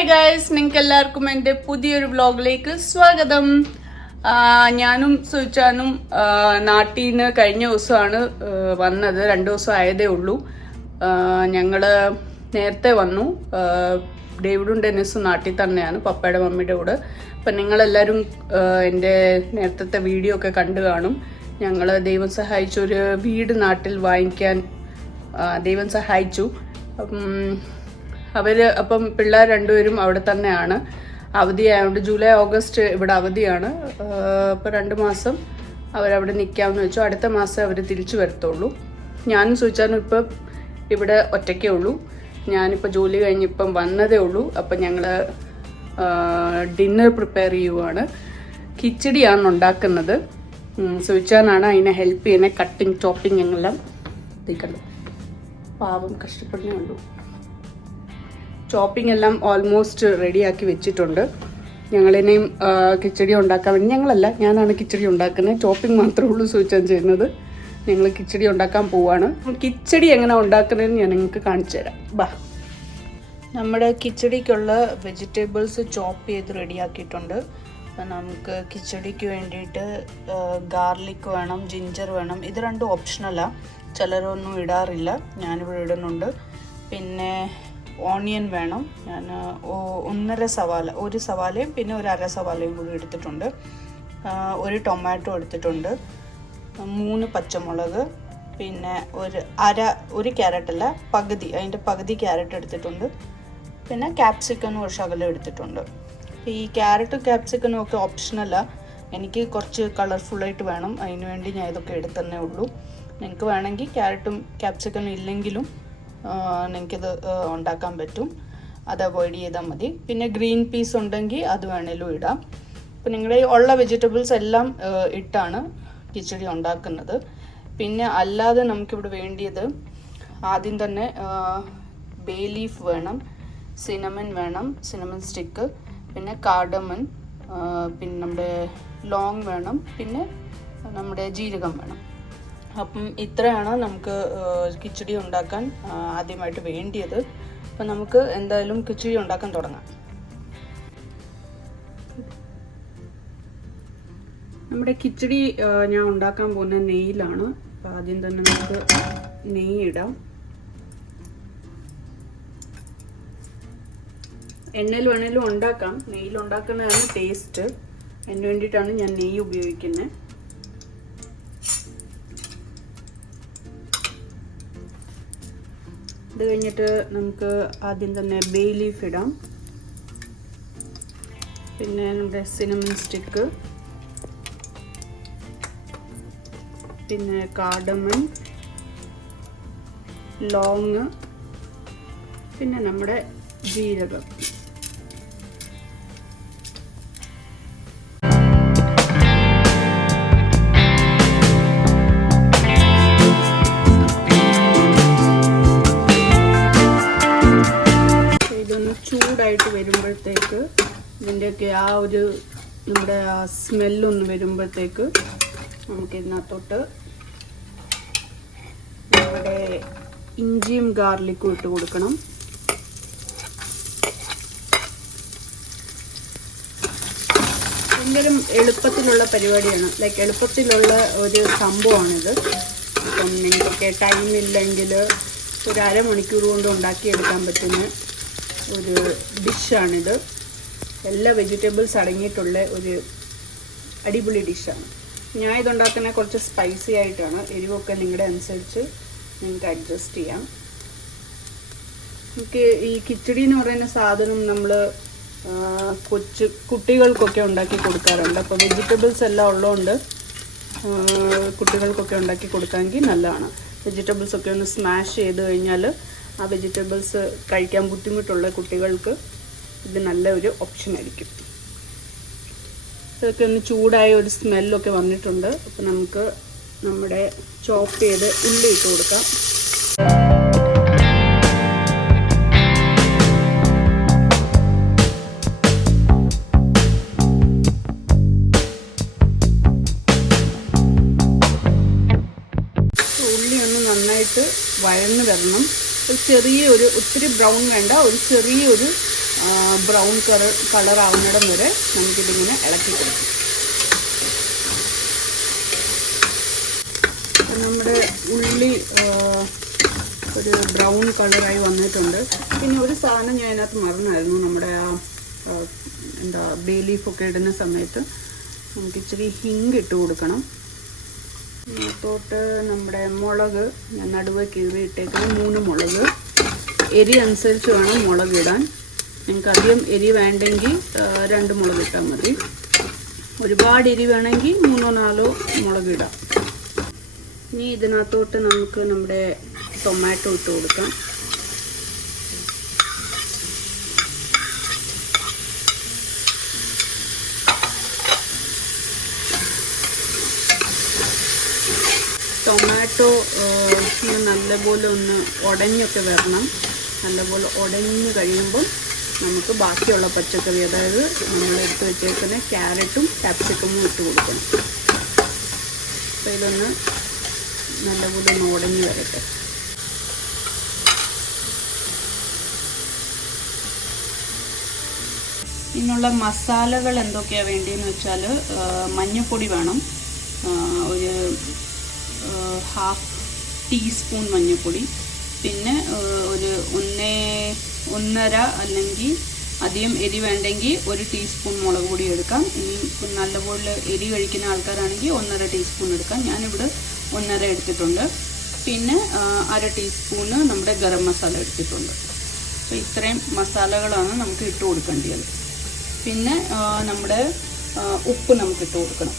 Hi guys, നിങ്ങൾക്ക് എല്ലാവർക്കും എൻ്റെ പുതിയൊരു വ്ലോഗിലേക്ക് സ്വാഗതം. ഞാനും സുചാനും നാട്ടിൽ നിന്ന് കഴിഞ്ഞ ദിവസമാണ് വന്നത്. 2 ദിവസം ആയതേ ഉള്ളൂ. ഞങ്ങൾ നേരത്തെ വന്നു. ഡേവിഡും ഡെന്നിസും നാട്ടിൽ തന്നെയാണ്, പപ്പയുടെ മമ്മിയുടെ കൂടെ. അപ്പം നിങ്ങളെല്ലാവരും എൻ്റെ നേരത്തെ വീഡിയോ ഒക്കെ കണ്ടു കാണും. ഞങ്ങൾ ദൈവം സഹായിച്ചൊരു വീട് നാട്ടിൽ വാങ്ങിക്കാൻ ദൈവം സഹായിച്ചു. അപ്പം പിള്ളേർ രണ്ടുപേരും അവിടെ തന്നെയാണ്. അവധിയായതുകൊണ്ട് ജൂലൈ ഓഗസ്റ്റ് ഇവിടെ അവധിയാണ്. അപ്പോൾ 2 മാസം അവരവിടെ നിൽക്കാമെന്ന് വെച്ചു. അടുത്ത മാസം അവർ തിരിച്ചു വരത്തുള്ളൂ. ഞാനും ചോദിച്ചാലും ഇപ്പം ഇവിടെ ഒറ്റയ്ക്കേ ഉള്ളൂ. ഞാനിപ്പോൾ ജോലി കഴിഞ്ഞിപ്പം വന്നതേ ഉള്ളൂ. അപ്പം ഞങ്ങൾ ഡിന്നർ പ്രിപ്പയർ ചെയ്യുവാണ്. കിച്ചടിയാണ് ഉണ്ടാക്കുന്നത്. സുവിച്ചാനാണ് അതിനെ ഹെൽപ്പ് ചെയ്യുന്നത്. കട്ടിങ് ചോപ്പിങ് എല്ലാം തീക്കണ്ടു. പാവം കഷ്ടപ്പെടുന്നേ ഉള്ളൂ. ചോപ്പിംഗ് എല്ലാം ഓൾമോസ്റ്റ് റെഡിയാക്കി വെച്ചിട്ടുണ്ട്. ഞങ്ങളിനെയും കിച്ചടി ഉണ്ടാക്കാൻ വേണ്ടി, ഞാനാണ് കിച്ചടി ഉണ്ടാക്കുന്നത്. ചോപ്പിംഗ് മാത്രമേ ഉള്ളൂ സുവിച്ചാൻ ചെയ്യുന്നത്. ഞങ്ങൾ കിച്ചടി ഉണ്ടാക്കാൻ പോവാണ്. കിച്ചടി എങ്ങനെ ഉണ്ടാക്കുന്നതെന്ന് ഞാൻ നിങ്ങൾക്ക് കാണിച്ചു തരാം. ബാ, നമ്മുടെ കിച്ചടിക്കുള്ള വെജിറ്റബിൾസ് ചോപ്പ് ചെയ്ത് റെഡിയാക്കിയിട്ടുണ്ട്. നമുക്ക് കിച്ചടിക്ക് വേണ്ടിയിട്ട് ഗാർലിക് വേണം, ജിഞ്ചർ വേണം. ഇത് രണ്ടും ഓപ്ഷണലാണ്, ചിലരൊന്നും ഇടാറില്ല. ഞാനിവിടെ ഇടുന്നുണ്ട്. പിന്നെ ഓണിയൻ വേണം. ഞാൻ 1.5 സവാള, 1 സവാളയും പിന്നെ 1/2 സവാളയും കൂടി എടുത്തിട്ടുണ്ട്. 1 ടൊമാറ്റോ എടുത്തിട്ടുണ്ട്. 3 പച്ചമുളക്, പിന്നെ ഒരു ക്യാരറ്റല്ല, അതിൻ്റെ പകുതി ക്യാരറ്റ് എടുത്തിട്ടുണ്ട്. പിന്നെ ക്യാപ്സിക്കനും ഒരു ശകലം എടുത്തിട്ടുണ്ട്. ഈ ക്യാരറ്റും ക്യാപ്സിക്കനും ഒക്കെ ഓപ്ഷണലാണ്. എനിക്ക് കുറച്ച് കളർഫുള്ളായിട്ട് വേണം, അതിന് വേണ്ടി ഞാൻ ഇതൊക്കെ എടുത്തന്നേ ഉള്ളൂ. നിങ്ങൾക്ക് വേണമെങ്കിൽ ക്യാരറ്റും ക്യാപ്സിക്കനും ഇല്ലെങ്കിലും നിങ്ങൾക്കിത് ഉണ്ടാക്കാൻ പറ്റും. അത് അവോയ്ഡ് ചെയ്താൽ മതി. പിന്നെ ഗ്രീൻ പീസ് ഉണ്ടെങ്കിൽ അത് വേണേലും ഇടാം. അപ്പോൾ നിങ്ങളുടെ ഉള്ള വെജിറ്റബിൾസ് എല്ലാം ഇട്ടാണ് കിച്ചടി ഉണ്ടാക്കുന്നത്. പിന്നെ അല്ലാതെ നമുക്കിവിടെ വേണ്ടിയത് ആദ്യം തന്നെ ബേ ലീഫ് വേണം, സിനമൺ വേണം, സിനമൺ സ്റ്റിക്ക്, പിന്നെ കാർഡമൺ, പിന്നെ നമ്മുടെ ലോങ് വേണം, പിന്നെ നമ്മുടെ ജീരകം വേണം. അപ്പം ഇത്രയാണ് നമുക്ക് കിച്ചടി ഉണ്ടാക്കാൻ ആദ്യമായിട്ട് വേണ്ടിയത്. അപ്പം നമുക്ക് എന്തായാലും കിച്ചടി ഉണ്ടാക്കാൻ തുടങ്ങാം. നമ്മുടെ കിച്ചടി ഞാൻ ഉണ്ടാക്കാൻ പോകുന്ന നെയ്യിലാണ്. അപ്പം ആദ്യം തന്നെ നമുക്ക് നെയ്യ് ഇടാം. എണ്ണയിൽ വേണേലും ഉണ്ടാക്കാം, നെയ്യിൽ ഉണ്ടാക്കുന്നതാണ് ടേസ്റ്റ്. അതിന് വേണ്ടിയിട്ടാണ് ഞാൻ നെയ്യ് ഉപയോഗിക്കുന്നത്. ഇത് കഴിഞ്ഞിട്ട് നമുക്ക് ആദ്യം തന്നെ ബേ ലീഫ് ഇടാം. പിന്നെ നമ്മുടെ സിനമൺ സ്റ്റിക്ക്, പിന്നെ കാർഡമൺ, ലോങ്, പിന്നെ നമ്മുടെ ജീരകം. ചൂടായിട്ട് വരുമ്പോഴത്തേക്ക് ഇതിൻ്റെയൊക്കെ നമ്മുടെ സ്മെല്ലൊന്ന് വരുമ്പോഴത്തേക്ക് നമുക്ക് ഇതിനകത്തോട്ട് നമ്മുടെ ഇഞ്ചിയും ഗാർലിക്കും ഇട്ട് കൊടുക്കണം. ഭയങ്കര എളുപ്പത്തിലുള്ള പരിപാടിയാണ്, എളുപ്പത്തിലുള്ള ഒരു സംഭവമാണിത്. അപ്പം നിങ്ങൾക്കൊക്കെ ടൈമില്ലെങ്കിൽ ഒരു അരമണിക്കൂർ കൊണ്ട് ഉണ്ടാക്കിയെടുക്കാൻ പറ്റുന്ന ഒരു ഡിഷാണിത്. എല്ലാ വെജിറ്റബിൾസ് അടങ്ങിയിട്ടുള്ള ഒരു അടിപൊളി ഡിഷാണ്. ഞാൻ ഇതുണ്ടാക്കുന്ന കുറച്ച് സ്പൈസി ആയിട്ടാണ്. എരിവൊക്കെ നിങ്ങളുടെ അനുസരിച്ച് നിങ്ങൾക്ക് അഡ്ജസ്റ്റ് ചെയ്യാം. നമുക്ക് ഈ കിച്ചടി എന്ന് പറയുന്ന സാധനം നമ്മൾ കുട്ടികൾക്കൊക്കെ ഉണ്ടാക്കി കൊടുക്കാറുണ്ട്. അപ്പോൾ വെജിറ്റബിൾസ് എല്ലാം ഉള്ളതുകൊണ്ട് കുട്ടികൾക്കൊക്കെ ഉണ്ടാക്കി കൊടുക്കാമെങ്കിൽ നല്ലതാണ്. വെജിറ്റബിൾസൊക്കെ ഒന്ന് സ്മാഷ് ചെയ്ത് കഴിഞ്ഞാൽ ആ വെജിറ്റബിൾസ് കഴിക്കാൻ ബുദ്ധിമുട്ടുള്ള കുട്ടികൾക്ക് ഇത് നല്ല ഒരു ഓപ്ഷൻ ആയിരിക്കും. ഇതൊക്കെ ഒന്ന് ചൂടായ ഒരു സ്മെല്ലൊക്കെ വന്നിട്ടുണ്ട്. അപ്പോൾ നമുക്ക് നമ്മുടെ ചോപ്പ് ചെയ്ത് ഉള്ളി ഇട്ട് കൊടുക്കാം. ഉള്ളി ഒന്ന് നന്നായിട്ട് വഴന്ന് വരണം. ഒരു ചെറിയൊരു, ഒത്തിരി ബ്രൗൺ വേണ്ട, ഒരു ചെറിയൊരു ബ്രൗൺ കളറാവുന്നിടം വരെ നമുക്കിതിങ്ങനെ ഇളക്കി കൊടുക്കും. നമ്മുടെ ഉള്ളി ഒരു ബ്രൗൺ കളറായി വന്നിട്ടുണ്ട്. പിന്നെ ഒരു സാധനം ഞാൻ അതിനകത്ത് മറന്നായിരുന്നു. നമ്മുടെ ബേ ലീഫൊക്കെ ഇടുന്ന സമയത്ത് നമുക്ക് ഇച്ചിരി ഹിങ് ഇട്ട് കൊടുക്കണം. തൊട്ട് നമ്മുടെ മുളക് ഞാൻ നടുവേ കീറി ഇട്ടേക്കുന്നത് 3 മുളക്. എരി അനുസരിച്ച് വേണം മുളക് ഇടാൻ. നിങ്ങൾക്ക് അധികം എരി വേണ്ടെങ്കിൽ 2 മുളക് ഇട്ടാൽ മതി. ഒരുപാട് എരി വേണമെങ്കിൽ 3-4 മുളക് ഇടാം. ഇനി ഇതിനകത്തോട്ട് നമുക്ക് നമ്മുടെ ടൊമാറ്റോ ഇട്ട് കൊടുക്കാം. ടൊമാറ്റോ നല്ലപോലെ ഒന്ന് ഉടഞ്ഞൊക്കെ വരണം. നല്ലപോലെ ഉടഞ്ഞ് കഴിയുമ്പം നമുക്ക് ബാക്കിയുള്ള പച്ചക്കറി, അതായത് നമ്മൾ എടുത്ത് വെച്ചേക്കുന്ന ക്യാരറ്റും ക്യാപ്സിക്കമും ഇട്ട് കൊടുക്കണം. അപ്പോൾ ഇതൊന്ന് നല്ലപോലെ ഒന്ന് ഉടഞ്ഞ് വരട്ടെ. ഇതിനുള്ള മസാലകൾ എന്തൊക്കെയാണ് വേണ്ടിയെന്ന് വെച്ചാൽ മഞ്ഞൾപ്പൊടി വേണം. ഒരു 1/2 ടീസ്പൂൺ മഞ്ഞൾപ്പൊടി. പിന്നെ ഒരു 1.5 അല്ലെങ്കിൽ അധികം എരി വേണ്ടെങ്കിൽ 1 ടീസ്പൂൺ മുളക് പൊടി എടുക്കാം. ഇനി നല്ലപോലെ എരി കഴിക്കുന്ന ആൾക്കാരാണെങ്കിൽ 1.5 ടീസ്പൂൺ എടുക്കാം. ഞാനിവിടെ 1.5 എടുത്തിട്ടുണ്ട്. പിന്നെ 1/2 ടീസ്പൂണ് നമ്മുടെ ഗരം മസാല എടുത്തിട്ടുണ്ട്. അപ്പോൾ ഇത്രയും മസാലകളാണ് നമുക്ക് ഇട്ട് കൊടുക്കേണ്ടത്. പിന്നെ നമ്മുടെ ഉപ്പ് നമുക്ക് ഇട്ട് കൊടുക്കണം.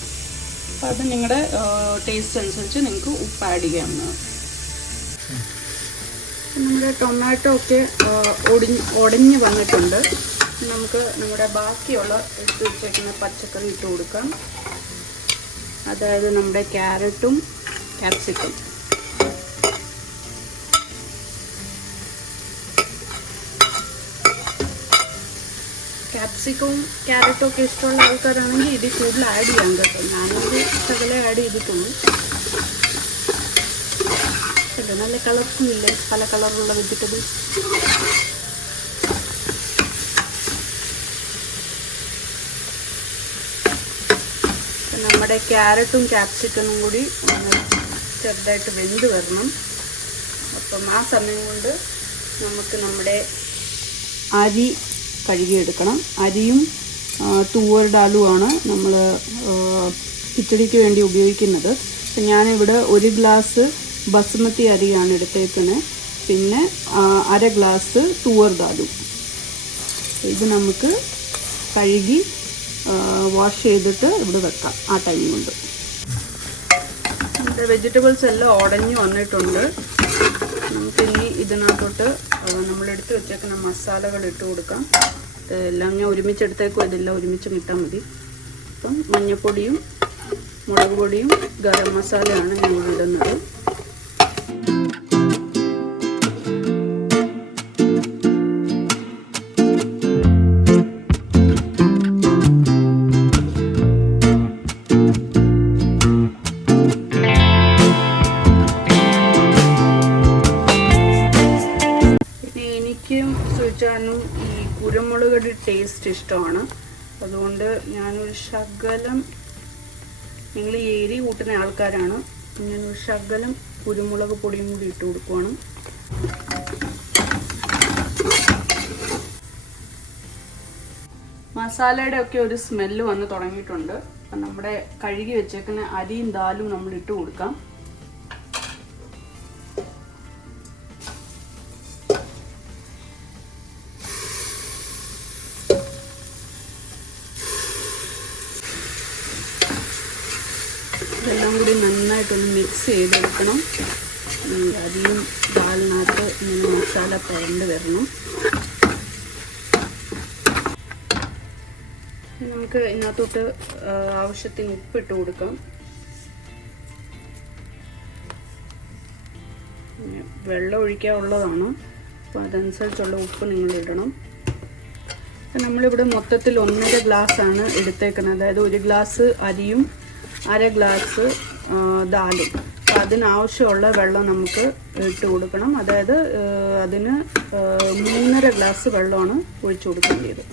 അപ്പോൾ അത് നിങ്ങളുടെ ടേസ്റ്റ് അനുസരിച്ച് നിങ്ങൾക്ക് ഉപ്പ് ആഡ് ചെയ്യാവുന്നതാണ്. നമ്മുടെ ടൊമാറ്റോ ഒക്കെ ഉടഞ്ഞ് വന്നിട്ടുണ്ട്. നമുക്ക് നമ്മുടെ ബാക്കിയുള്ള എടുത്ത് വെച്ചേക്കുന്ന പച്ചക്കറി ഇട്ട് കൊടുക്കാം. അതായത് നമ്മുടെ ക്യാരറ്റും ക്യാപ്സിക്കം. ക്യാപ്സിക്കവും ക്യാരറ്റും ഒക്കെ ഇഷ്ടമുള്ള ആൾക്കാരാണെങ്കിൽ ഇത് കൂടുതൽ ആഡ് ചെയ്യാൻ കേട്ടോ. ഞാനൊരു ശകലേ ആഡ് ചെയ്തിട്ടുള്ളൂ. അല്ലേ, നല്ല കളർഫുൾ ഇല്ലേ, പല കളറുള്ള വെജിറ്റബിൾസ്. നമ്മുടെ ക്യാരറ്റും ക്യാപ്സിക്കനും കൂടി ചെറുതായിട്ട് വെന്ത് വരണം. അപ്പം ആ സമയം കൊണ്ട് നമുക്ക് നമ്മുടെ അരി കഴുകിയെടുക്കണം. അരിയും തൂവർ ഡാലുമാണ് നമ്മൾ കിച്ചടിക്ക് വേണ്ടി ഉപയോഗിക്കുന്നത്. അപ്പം ഞാനിവിടെ 1 ഗ്ലാസ് ബസുമതി അരിയാണ് എടുത്തേക്കുന്നത്. പിന്നെ 1/2 ഗ്ലാസ് തൂവർ ദാലും. ഇത് നമുക്ക് കഴുകി വാഷ് ചെയ്തിട്ട് ഇവിടെ വെക്കാം ആ ടൈം കൊണ്ട്. നമ്മുടെ വെജിറ്റബിൾസ് എല്ലാം ഉടഞ്ഞു വന്നിട്ടുണ്ട്. നമുക്കിനി ഇതിനകത്തോട്ട് നമ്മളെടുത്ത് വെച്ചേക്കുന്ന മസാലകൾ ഇട്ട് കൊടുക്കാം. എല്ലാം ഞാൻ ഒരുമിച്ചെടുത്തേക്കും, ഇതെല്ലാം ഒരുമിച്ച് ഇട്ടാൽ മതി. അപ്പം മഞ്ഞൾപ്പൊടിയും മുളക് പൊടിയും ഗരം മസാലയാണ് ഞങ്ങൾ ഇടുന്നത്. സുചാനും ഈ കുരുമുളകുടെ ടേസ്റ്റ് ഇഷ്ടമാണ്. അതുകൊണ്ട് ഞാനൊരു ശകലം, നിങ്ങൾ എരി കൂട്ടുന്ന ആൾക്കാരാണ്, ഞാനൊരു ശകലം കുരുമുളക് പൊടിയും കൂടി ഇട്ട് കൊടുക്കുവാണ്. മസാലയുടെ ഒക്കെ ഒരു സ്മെല്ല് വന്ന് തുടങ്ങിയിട്ടുണ്ട്. നമ്മുടെ കഴുകി വെച്ചേക്കുന്ന അരിയും ദാലും നമ്മൾ ഇട്ട് കൊടുക്കാം. ഇതെല്ലാം കൂടി നന്നായിട്ടൊന്ന് മിക്സ് ചെയ്തെടുക്കണം. അരിയും ദാലിനകത്ത് ഇങ്ങനെ മസാല പരണ്ട് വരണം. നമുക്ക് ഇതിനകത്തോട്ട് ആവശ്യത്തിന് ഉപ്പിട്ട് കൊടുക്കാം. വെള്ളം ഒഴിക്കാനുള്ളതാണ്, അപ്പോൾ അതനുസരിച്ചുള്ള ഉപ്പ് നിങ്ങൾ ഇടണം. നമ്മളിവിടെ മൊത്തത്തിൽ 1.5 ഗ്ലാസ്സാണ് എടുത്തേക്കുന്നത്. അതായത് 1 ഗ്ലാസ് അരിയും 1/2 ഗ്ലാസ് ദാലും. അപ്പോൾ അതിനാവശ്യമുള്ള വെള്ളം നമുക്ക് ഇട്ട് കൊടുക്കണം. അതായത് അതിന് 3.5 ഗ്ലാസ് വെള്ളമാണ് ഒഴിച്ചു കൊടുക്കേണ്ടത്.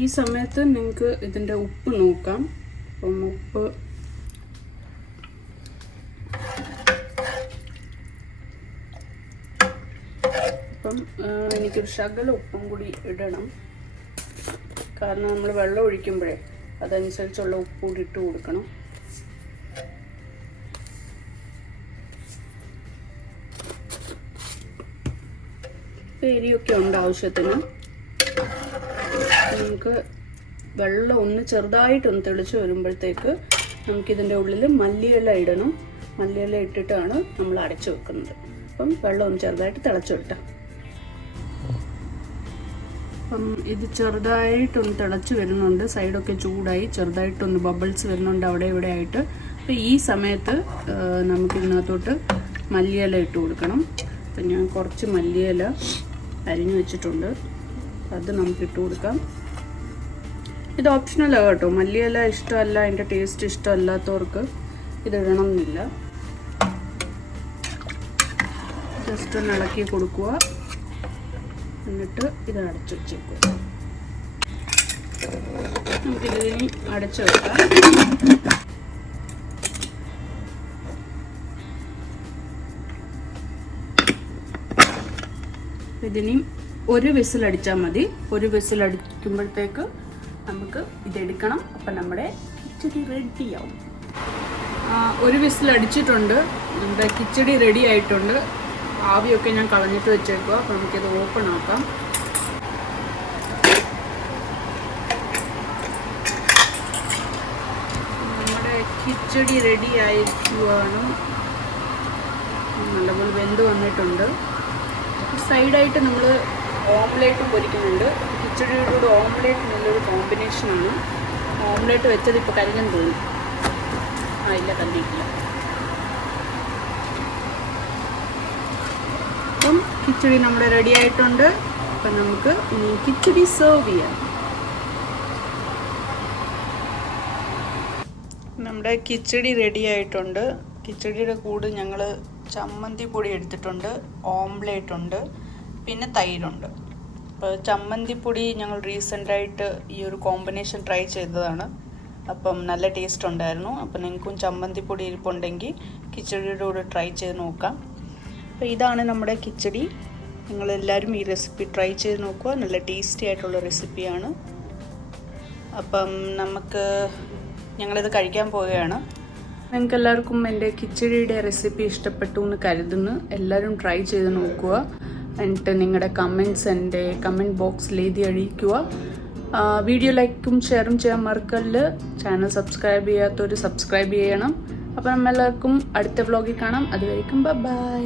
ഈ സമയത്ത് നിങ്ങൾക്ക് ഇതിൻ്റെ ഉപ്പ് നോക്കാം. അപ്പം ഉപ്പ് എനിക്കൊരു ശകലം ഉപ്പും കൂടി ഇടണം. കാരണം നമ്മൾ വെള്ളം ഒഴിക്കുമ്പോഴേ അതനുസരിച്ചുള്ള ഉപ്പ് കൂടി ഇട്ട് കൊടുക്കണം. എരിയൊക്കെ ഉണ്ട് ആവശ്യത്തിന്. നമുക്ക് വെള്ളം ഒന്ന് ചെറുതായിട്ടൊന്ന് തെളിച്ച് വരുമ്പോഴത്തേക്ക് നമുക്കിതിൻ്റെ ഉള്ളിൽ മല്ലിയില ഇടണം. മല്ലിയില ഇട്ടിട്ടാണ് നമ്മൾ അടച്ചു വെക്കുന്നത്. അപ്പം വെള്ളം ഒന്ന് ചെറുതായിട്ട് തിളച്ചു വിട്ടാം. അപ്പം ഇത് ചെറുതായിട്ടൊന്ന് തിളച്ച് വരുന്നുണ്ട്. സൈഡൊക്കെ ചൂടായി ചെറുതായിട്ടൊന്ന് ബബിൾസ് വരുന്നുണ്ട് അവിടെ ഇവിടെ ആയിട്ട്. അപ്പം ഈ സമയത്ത് നമുക്കിതിനകത്തോട്ട് മല്ലിയില ഇട്ട് കൊടുക്കണം. അപ്പം ഞാൻ കുറച്ച് മല്ലിയില അരിഞ്ഞു വെച്ചിട്ടുണ്ട്. അത് നമുക്ക് ഇട്ട് കൊടുക്കാം. ഇത് ഓപ്ഷണലാണ് കേട്ടോ. മല്ലിയില ഇഷ്ടമല്ല, അതിൻ്റെ ടേസ്റ്റ് ഇഷ്ടമല്ലാത്തവർക്ക് ഇത് ഇടണമെന്നില്ല. ജസ്റ്റ് ഒന്ന് ഇളക്കി കൊടുക്കുക. എന്നിട്ട് ഇത് അടച്ചു വെച്ചേക്കുക. നമുക്കിതിനി അടച്ചു വെക്കാം. ഇതിനി ഒരു വിസിലടിച്ചാൽ മതി. ഒരു വിസിലടിക്കുമ്പോഴത്തേക്ക് നമുക്ക് ഇതെടുക്കണം. അപ്പം നമ്മുടെ കിച്ചടി റെഡിയാവും. ഒരു വിസിലടിച്ചിട്ടുണ്ട്. നമ്മുടെ കിച്ചടി റെഡി ആയിട്ടുണ്ട്. ആവിയൊക്കെ ഞാൻ കളഞ്ഞിട്ട് വെച്ചേക്കുക. അപ്പം നമുക്കിത് ഓപ്പൺ ആക്കാം. നമ്മുടെ കിച്ചടി റെഡി ആയിരിക്കുവാണ്. നല്ലപോലെ വെന്ത് വന്നിട്ടുണ്ട്. സൈഡായിട്ട് നമ്മൾ ഓംലേറ്റ് പൊരിക്കുന്നുണ്ട്. കിച്ചടിയുടെ കൂടെ ഓംലേറ്റ് നല്ലൊരു കോമ്പിനേഷനാണ്. ഓംലേറ്റ് വെച്ചത് ഇപ്പോൾ കരിഞ്ഞെന്ന് തോന്നി. ഇല്ല, കണ്ടിട്ടില്ല. അപ്പം കിച്ചടി നമ്മുടെ റെഡി ആയിട്ടുണ്ട്. അപ്പം നമുക്ക് ഇനി കിച്ചടി സെർവ് ചെയ്യാം. നമ്മുടെ കിച്ചടി റെഡി ആയിട്ടുണ്ട്. കിച്ചടിയുടെ കൂടെ ഞങ്ങൾ ചമ്മന്തി പൊടി എടുത്തിട്ടുണ്ട്, ഓംലേറ്റ് ഉണ്ട്, പിന്നെ തൈരുണ്ട്. അപ്പോൾ ചമ്മന്തിപ്പൊടി ഞങ്ങൾ റീസെൻ്റായിട്ട് ഈ ഒരു കോമ്പിനേഷൻ ട്രൈ ചെയ്തതാണ്. അപ്പം നല്ല ടേസ്റ്റ് ഉണ്ടായിരുന്നു. അപ്പം നിങ്ങൾക്കും ചമ്മന്തിപ്പൊടി ഇരിപ്പുണ്ടെങ്കിൽ കിച്ചടിയുടെ കൂടെ ട്രൈ ചെയ്ത് നോക്കാം. അപ്പോൾ ഇതാണ് നമ്മുടെ കിച്ചടി. നിങ്ങളെല്ലാവരും ഈ റെസിപ്പി ട്രൈ ചെയ്ത് നോക്കുക. നല്ല ടേസ്റ്റി ആയിട്ടുള്ള റെസിപ്പിയാണ്. അപ്പം ഞങ്ങളിത് കഴിക്കാൻ പോവുകയാണ്. നിങ്ങൾക്ക് എല്ലാവർക്കും എൻ്റെ കിച്ചടിയുടെ റെസിപ്പി ഇഷ്ടപ്പെട്ടു എന്ന് കരുതുന്നു. എല്ലാവരും ട്രൈ ചെയ്ത് നോക്കുക. എന്നിട്ട് നിങ്ങളുടെ കമൻറ്റ്സ് എൻ്റെ കമൻറ്റ് ബോക്സിൽ എഴുതി അറിയിക്കുക. വീഡിയോ ലൈക്കും ഷെയറും ചെയ്യാൻ മറക്കല്ല്. ചാനൽ സബ്സ്ക്രൈബ് ചെയ്യാത്തവർ സബ്സ്ക്രൈബ് ചെയ്യണം. അപ്പോൾ നമ്മളെല്ലാവർക്കും അടുത്ത വ്ളോഗിൽ കാണാം. അതുവരെയും ബൈ.